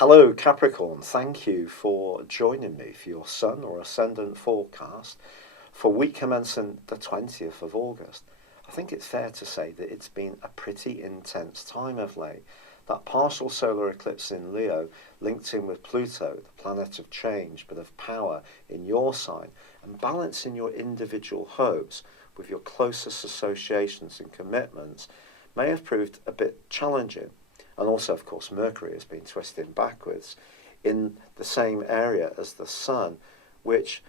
Hello Capricorn, thank you for joining me for your Sun or Ascendant forecast for week commencing the 20th of August. I think it's fair to say that it's been a pretty intense time of late. That partial solar eclipse in Leo linked in with Pluto, the planet of change but of power in your sign, and balancing your individual hopes with your closest associations and commitments may have proved a bit challenging. And also, of course, Mercury has been twisting backwards in the same area as the Sun, which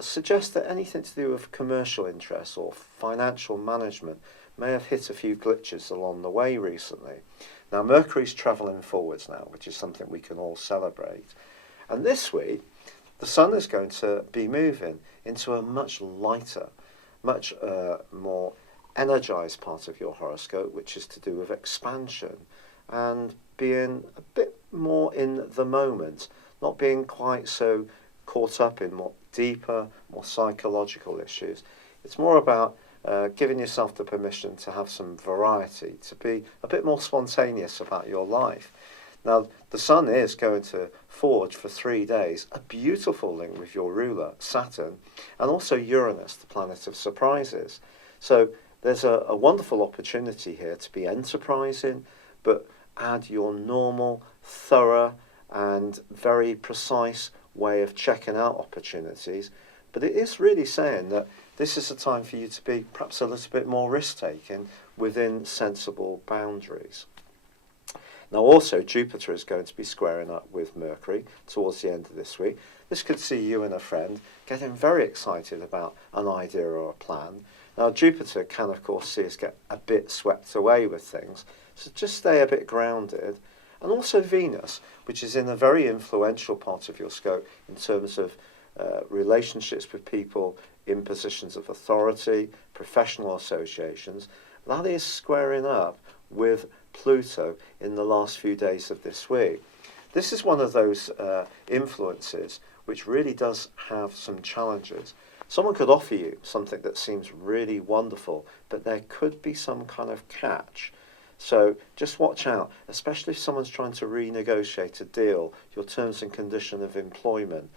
suggests that anything to do with commercial interests or financial management may have hit a few glitches along the way recently. Now, Mercury's travelling forwards now, which is something we can all celebrate. And this week, the Sun is going to be moving into a much lighter, much more energized part of your horoscope, which is to do with expansion and being a bit more in the moment, not being quite so caught up in more deeper, more psychological issues. It's more about giving yourself the permission to have some variety, to be a bit more spontaneous about your life. Now, the Sun is going to forge for 3 days a beautiful link with your ruler, Saturn, and also Uranus, the planet of surprises. So there's a wonderful opportunity here to be enterprising, but add your normal, thorough and very precise way of checking out opportunities. But it is really saying that this is a time for you to be perhaps a little bit more risk-taking within sensible boundaries. Now also, Jupiter is going to be squaring up with Mercury towards the end of this week. This could see you and a friend getting very excited about an idea or a plan. Now, Jupiter can, of course, see us get a bit swept away with things, so just stay a bit grounded. And also Venus, which is in a very influential part of your scope in terms of relationships with people in positions of authority, professional associations, that is squaring up with Pluto in the last few days of this week. This is one of those influences which really does have some challenges. Someone could offer you something that seems really wonderful, but there could be some kind of catch. So just watch out, especially if someone's trying to renegotiate a deal, your terms and condition of employment,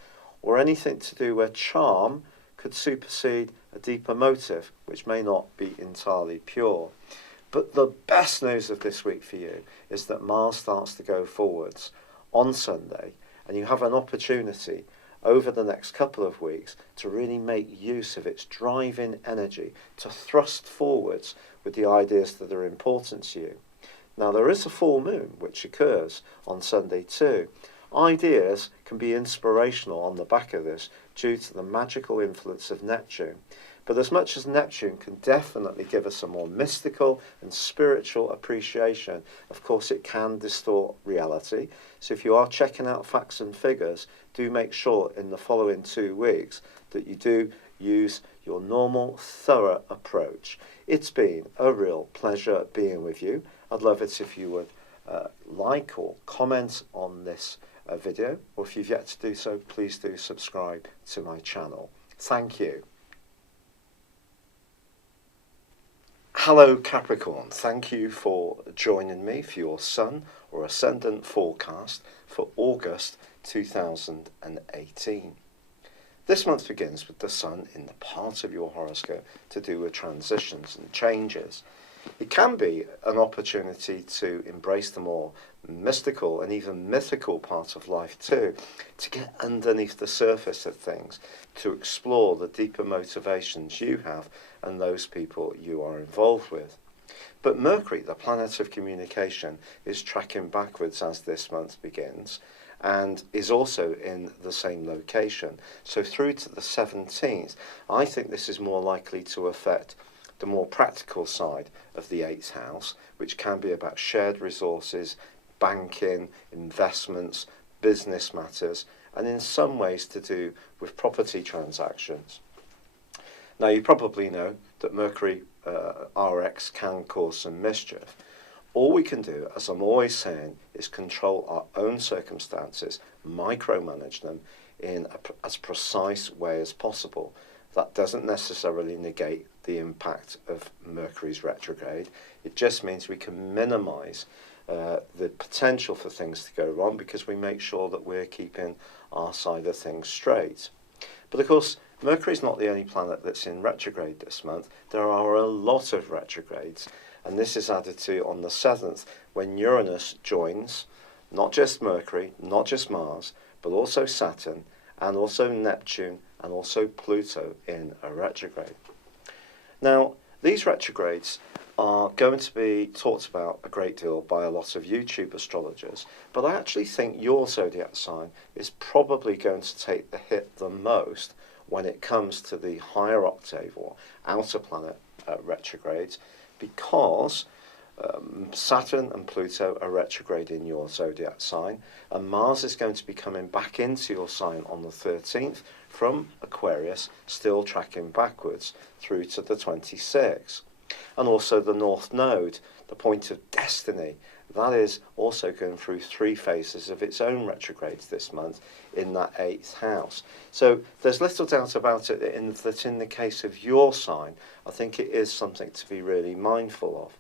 or anything to do where charm could supersede a deeper motive, which may not be entirely pure. But the best news of this week for you is that Mars starts to go forwards on Sunday, and you have an opportunity over the next couple of weeks to really make use of its driving energy to thrust forwards with the ideas that are important to you. Now, there is a full moon which occurs on Sunday too. Ideas can be inspirational on the back of this due to the magical influence of Neptune. But as much as Neptune can definitely give us a more mystical and spiritual appreciation, of course it can distort reality. So if you are checking out facts and figures, do make sure in the following 2 weeks that you do use your normal, thorough approach. It's been a real pleasure being with you. I'd love it if you would like or comment on this video, or if you've yet to do so, please do subscribe to my channel. Thank you. Hello Capricorn, thank you for joining me for your Sun or Ascendant forecast for August 2018. This month begins with the Sun in the part of your horoscope to do with transitions and changes. It can be an opportunity to embrace the more mystical and even mythical part of life too, to get underneath the surface of things, to explore the deeper motivations you have and those people you are involved with. But Mercury, the planet of communication, is tracking backwards as this month begins and is also in the same location. So through to the 17th, I think this is more likely to affect the more practical side of the 8th house, which can be about shared resources, banking, investments, business matters, and in some ways to do with property transactions. Now, you probably know that Mercury RX can cause some mischief. All we can do, as I'm always saying, is control our own circumstances, micromanage them in as precise way as possible. That doesn't necessarily negate the impact of Mercury's retrograde. It just means we can minimize the potential for things to go wrong, because we make sure that we're keeping our side of things straight. But of course, Mercury is not the only planet that's in retrograde this month. There are a lot of retrogrades, and this is added to on the 7th, when Uranus joins not just Mercury, not just Mars, but also Saturn, and also Neptune, and also Pluto in a retrograde. Now, these retrogrades are going to be talked about a great deal by a lot of YouTube astrologers, but I actually think your zodiac sign is probably going to take the hit the most when it comes to the higher octave or outer planet retrogrades, because Saturn and Pluto are retrograde in your zodiac sign, and Mars is going to be coming back into your sign on the 13th from Aquarius, still tracking backwards through to the 26th. And also the North Node, the point of destiny, that is also going through 3 phases of its own retrogrades this month in that 8th house. So there's little doubt about it that in the case of your sign, I think it is something to be really mindful of.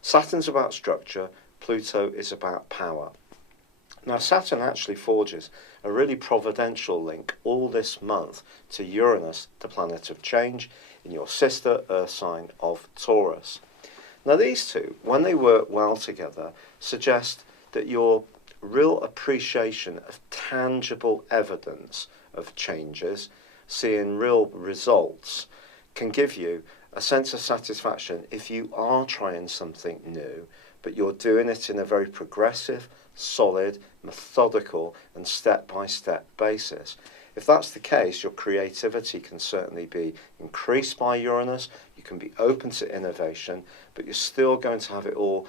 Saturn's about structure, Pluto is about power. Now, Saturn actually forges a really providential link all this month to Uranus, the planet of change, in your sister Earth sign of Taurus. Now, these two, when they work well together, suggest that your real appreciation of tangible evidence of changes, seeing real results, can give you a sense of satisfaction if you are trying something new, but you're doing it in a very progressive, solid, methodical and step-by-step basis. If that's the case, your creativity can certainly be increased by Uranus. You can be open to innovation, but you're still going to have it all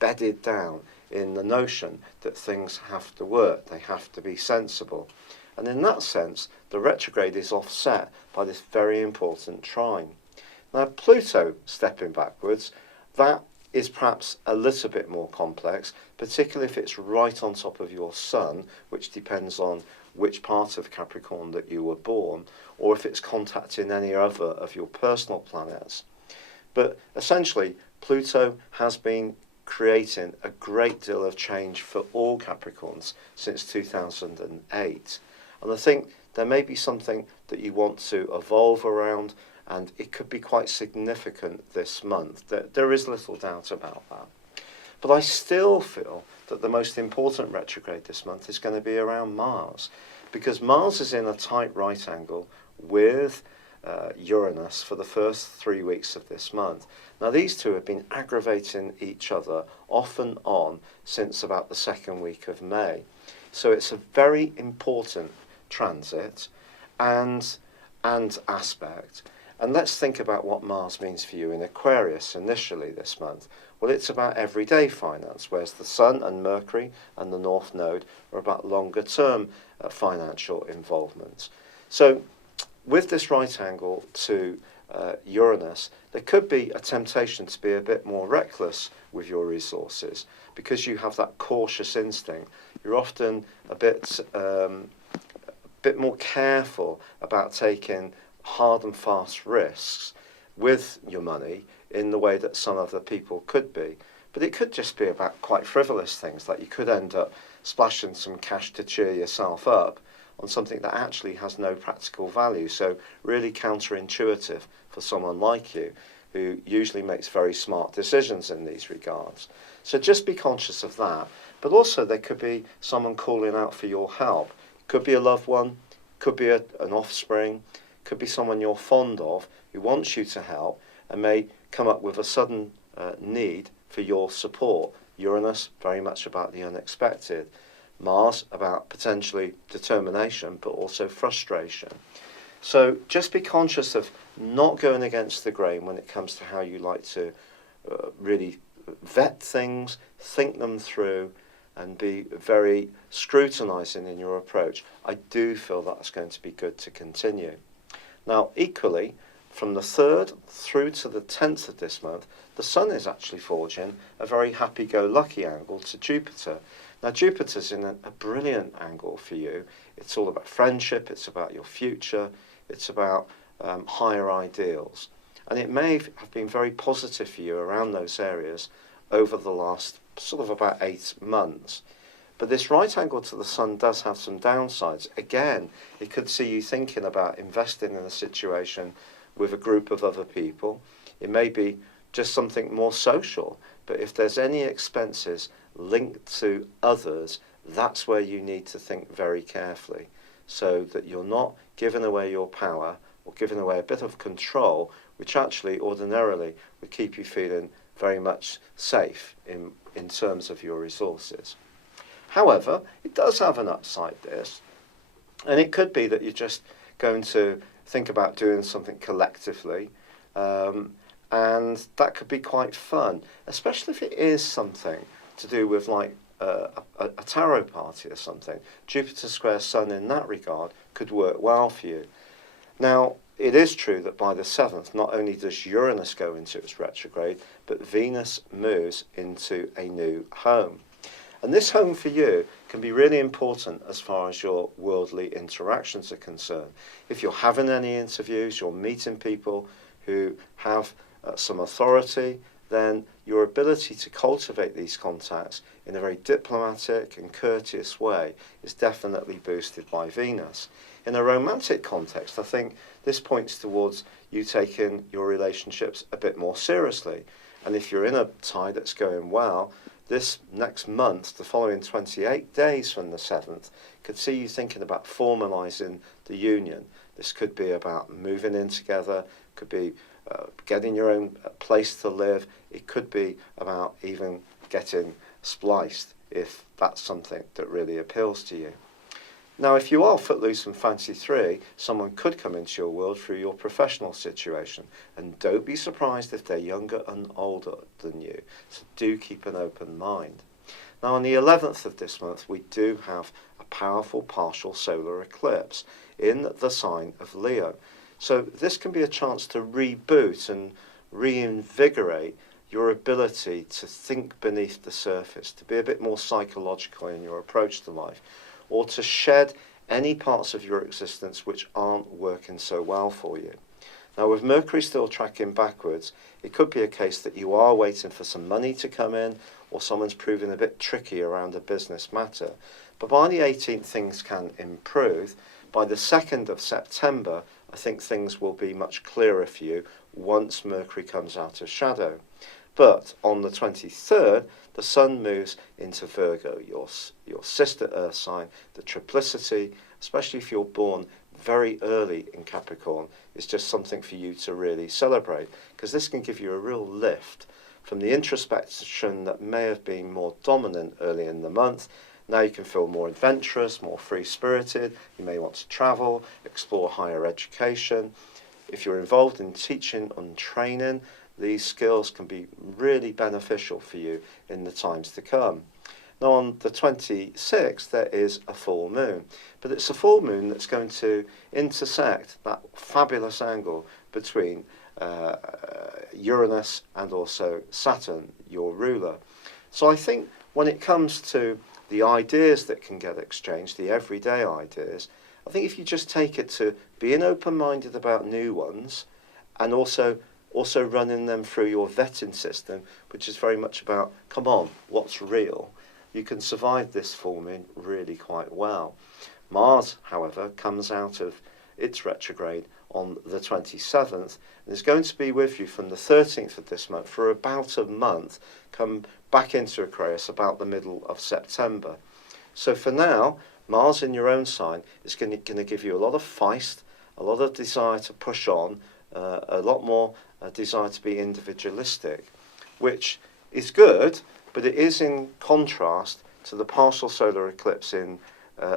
bedded down in the notion that things have to work, they have to be sensible. And in that sense, the retrograde is offset by this very important trine. Now, Pluto stepping backwards, that is perhaps a little bit more complex, particularly if it's right on top of your Sun, which depends on which part of Capricorn that you were born, or if it's contacting any other of your personal planets. But essentially, Pluto has been creating a great deal of change for all Capricorns since 2008. And I think there may be something that you want to evolve around, and it could be quite significant this month. There is little doubt about that. But I still feel that the most important retrograde this month is going to be around Mars, because Mars is in a tight right angle with Uranus for the first 3 weeks of this month. Now, these two have been aggravating each other off and on since about the 2nd week of May. So it's a very important transit and aspect. And let's think about what Mars means for you in Aquarius initially this month. Well, it's about everyday finance, whereas the Sun and Mercury and the North Node are about longer term financial involvement. So with this right angle to Uranus, there could be a temptation to be a bit more reckless with your resources because you have that cautious instinct. You're often a bit more careful about taking hard and fast risks with your money in the way that some other people could be. But it could just be about quite frivolous things, like you could end up splashing some cash to cheer yourself up on something that actually has no practical value. So really counterintuitive for someone like you, who usually makes very smart decisions in these regards. So just be conscious of that. But also there could be someone calling out for your help. Could be a loved one, could be an offspring, could be someone you're fond of who wants you to help and may come up with a sudden need for your support. Uranus, very much about the unexpected. Mars, about potentially determination, but also frustration. So just be conscious of not going against the grain when it comes to how you like to really vet things, think them through, and be very scrutinising in your approach. I do feel that's going to be good to continue. Now, equally, from the 3rd through to the 10th of this month, the Sun is actually forging a very happy-go-lucky angle to Jupiter. Now, Jupiter's in a brilliant angle for you. It's all about friendship, it's about your future, it's about higher ideals. And it may have been very positive for you around those areas over the last sort of about 8 months. But this right angle to the sun does have some downsides. Again, it could see you thinking about investing in a situation with a group of other people. It may be just something more social, but if there's any expenses linked to others, that's where you need to think very carefully, so that you're not giving away your power or giving away a bit of control, which actually ordinarily would keep you feeling very much safe in terms of your resources. However, it does have an upside, this, and it could be that you're just going to think about doing something collectively, and that could be quite fun, especially if it is something to do with like a tarot party or something. Jupiter square Sun in that regard could work well for you. Now, it is true that by the 7th, not only does Uranus go into its retrograde, but Venus moves into a new home. And this home for you can be really important as far as your worldly interactions are concerned. If you're having any interviews, you're meeting people who have some authority, then your ability to cultivate these contacts in a very diplomatic and courteous way is definitely boosted by Venus. In a romantic context, I think this points towards you taking your relationships a bit more seriously. And if you're in a tie that's going well, this next month, the following 28 days from the 7th, could see you thinking about formalising the union. This could be about moving in together, could be getting your own place to live. It could be about even getting spliced, if that's something that really appeals to you. Now, if you are footloose and fancy free, someone could come into your world through your professional situation. And don't be surprised if they're younger and older than you. So do keep an open mind. Now, on the 11th of this month, we do have a powerful partial solar eclipse in the sign of Leo. So this can be a chance to reboot and reinvigorate your ability to think beneath the surface, to be a bit more psychological in your approach to life, or to shed any parts of your existence which aren't working so well for you. Now, with Mercury still tracking backwards, it could be a case that you are waiting for some money to come in, or someone's proving a bit tricky around a business matter. But by the 18th, things can improve. By the 2nd of September, I think things will be much clearer for you once Mercury comes out of shadow. But on the 23rd, the Sun moves into Virgo, your sister Earth sign. The triplicity, especially if you're born very early in Capricorn, is just something for you to really celebrate, because this can give you a real lift from the introspection that may have been more dominant early in the month. Now you can feel more adventurous, more free-spirited. You may want to travel, explore higher education. If you're involved in teaching and training, these skills can be really beneficial for you in the times to come. Now, on the 26th, there is a full moon, but it's a full moon that's going to intersect that fabulous angle between Uranus and also Saturn, your ruler. So I think when it comes to the ideas that can get exchanged, the everyday ideas, I think if you just take it to being open-minded about new ones, and also running them through your vetting system, which is very much about, come on, what's real, you can survive this full moon really quite well. Mars, however, comes out of its retrograde on the 27th and is going to be with you from the 13th of this month for about a month, come back into Aquarius about the middle of September. So for now, Mars in your own sign is going to give you a lot of feist, a lot of desire to push on, a lot more desire to be individualistic, which is good, but it is in contrast to the partial solar eclipse in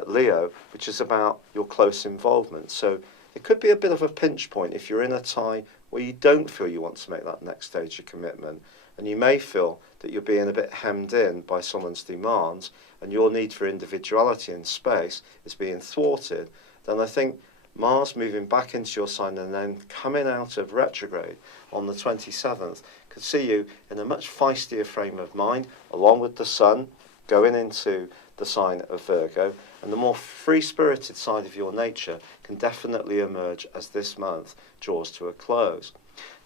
Leo, which is about your close involvement. So it could be a bit of a pinch point if you're in a tie where you don't feel you want to make that next stage of commitment, and you may feel that you're being a bit hemmed in by someone's demands and your need for individuality and space is being thwarted. Then I think Mars moving back into your sign and then coming out of retrograde on the 27th could see you in a much feistier frame of mind, along with the Sun going into the sign of Virgo, and the more free-spirited side of your nature can definitely emerge as this month draws to a close.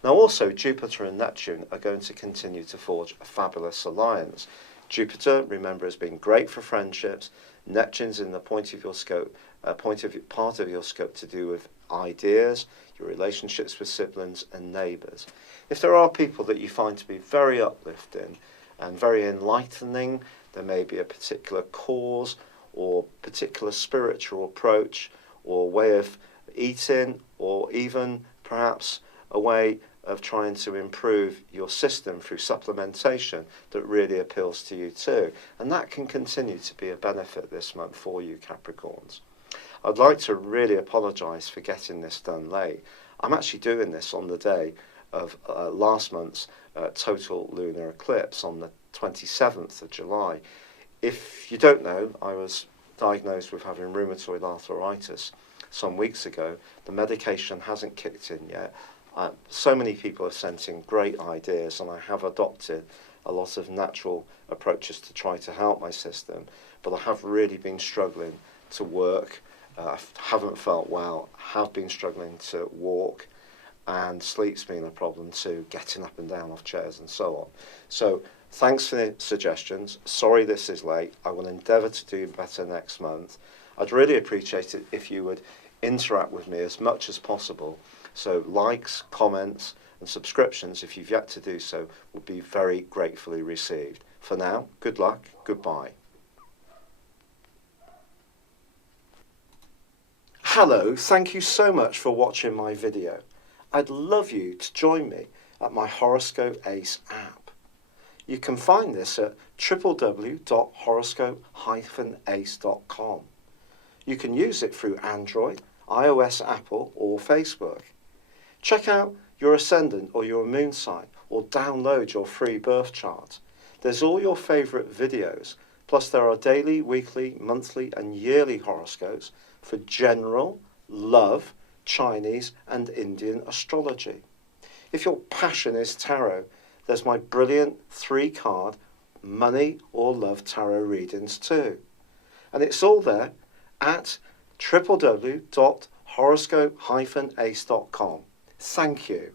Now also, Jupiter and Neptune are going to continue to forge a fabulous alliance. Jupiter, remember, has been great for friendships. Neptune's in the point of your scope, part of your scope to do with ideas, your relationships with siblings and neighbours. If there are people that you find to be very uplifting and very enlightening, there may be a particular cause or particular spiritual approach or way of eating, or even perhaps a way of trying to improve your system through supplementation that really appeals to you too. And that can continue to be a benefit this month for you, Capricorns. I'd like to really apologise for getting this done late. I'm actually doing this on the day of last month's total lunar eclipse on the 27th of July. If you don't know, I was diagnosed with having rheumatoid arthritis some weeks ago. The medication hasn't kicked in yet. So many people have sent in great ideas, and I have adopted a lot of natural approaches to try to help my system, but I have really been struggling to work. I haven't felt well, have been struggling to walk, and sleep's been a problem too, getting up and down off chairs and so on. So thanks for the suggestions. Sorry this is late. I will endeavour to do better next month. I'd really appreciate it if you would interact with me as much as possible. So likes, comments and subscriptions, if you've yet to do so, would be very gratefully received. For now, good luck, goodbye. Hello, thank you so much for watching my video. I'd love you to join me at my Horoscope Ace app. You can find this at www.horoscope-ace.com. You can use it through Android, iOS, Apple or Facebook. Check out your ascendant or your moon sign, or download your free birth chart. There's all your favourite videos, plus there are daily, weekly, monthly and yearly horoscopes for general, love, Chinese and Indian astrology. If your passion is tarot, there's my brilliant 3-card money or love tarot readings too. And it's all there at www.horoscope-ace.com. Thank you.